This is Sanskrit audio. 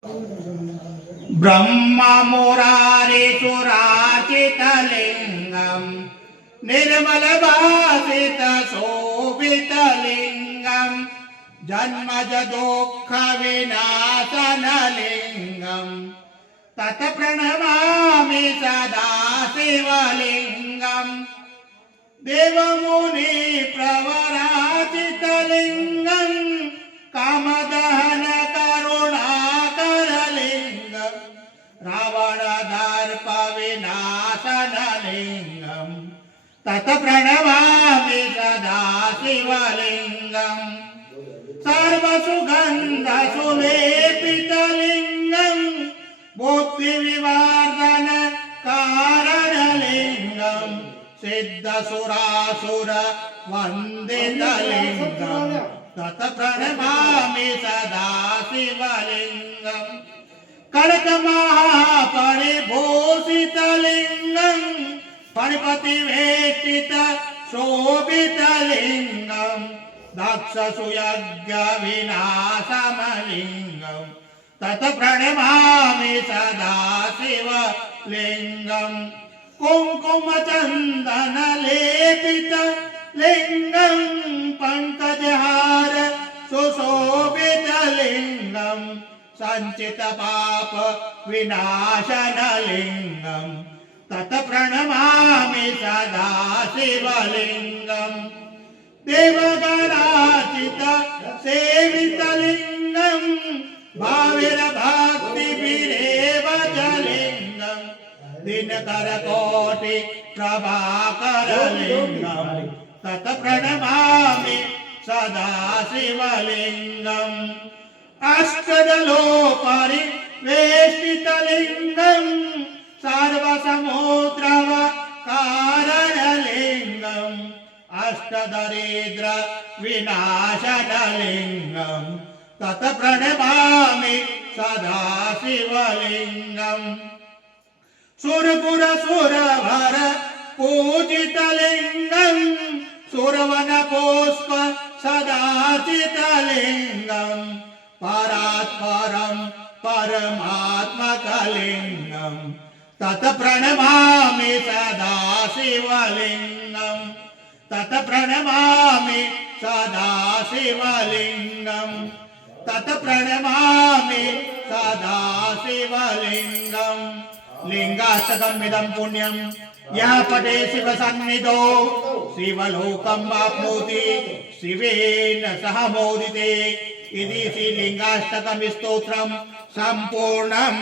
ब्रह्ममुरारिसुरार्चितलिङ्गं निर्मलभासितशोभितलिङ्गं जन्मज दुःखविनाशनलिङ्गं तत्प्रणमामि सदा शिवलिङ्गं देवमुनि प्रवराचितलिङ्गं कामदहन करुणाकरलिङ्गं रावणदर्प विनाशनलिङ्गं तत्प्रणमामि सदा शिवलिङ्गं सर्वसुगन्धसुलेपितलिङ्गं बुद्धिविवर्धन कारणलिङ्गं सिद्धसुरासुर वन्दितलिङ्गं तत्प्रणमामि सदा शिवलिङ्गं कनकमहापरिभूषितलिङ्गं फणिपतिवेष्टित शोभितलिङ्गं दक्षसुयज्ञविनाशमलिङ्गं तत्प्रणमामि सदा शिवलिङ्गं कुङ्कुमचन्दनलेपितलिङ्गं पङ्कजहार सुशोभितलिङ्गं सञ्चितपाप विनाशनलिङ्गं तत्प्रणमामि सदा शिवलिङ्गं देवगणार्चित सेवितलिङ्गं भाविरभक्तिभिरेव जलिङ्गं दिनकरकोटि प्रभाकरलिङ्गं तत्प्रणमामि सदा शिवलिङ्गम् अष्टदलोपरि वेष्टितलिङ्गं सर्वसमुद्रवकारणलिङ्गं अष्टदरिद्र विनाशनलिङ्गं तत्प्रणमामि सदा शिवलिङ्गं सुरगुरसुरभर पूजितलिङ्गं सुरवनपुष्प सदार्चितलिङ्गं परात्परं परमात्मकलिङ्गं तत्प्रणमामि सदा शिवलिङ्गं तत्प्रणमामि सदा शिवलिङ्गं तत्प्रणमामि सदा शिवलिङ्गं लिङ्गाष्टकमिदं पुण्यं यः पठे शिवसन्निधौ शिवलोकं वाप्नोति शिवेन सह मोदिते इति श्रीलिङ्गाष्टकं स्तोत्रं सम्पूर्णम्।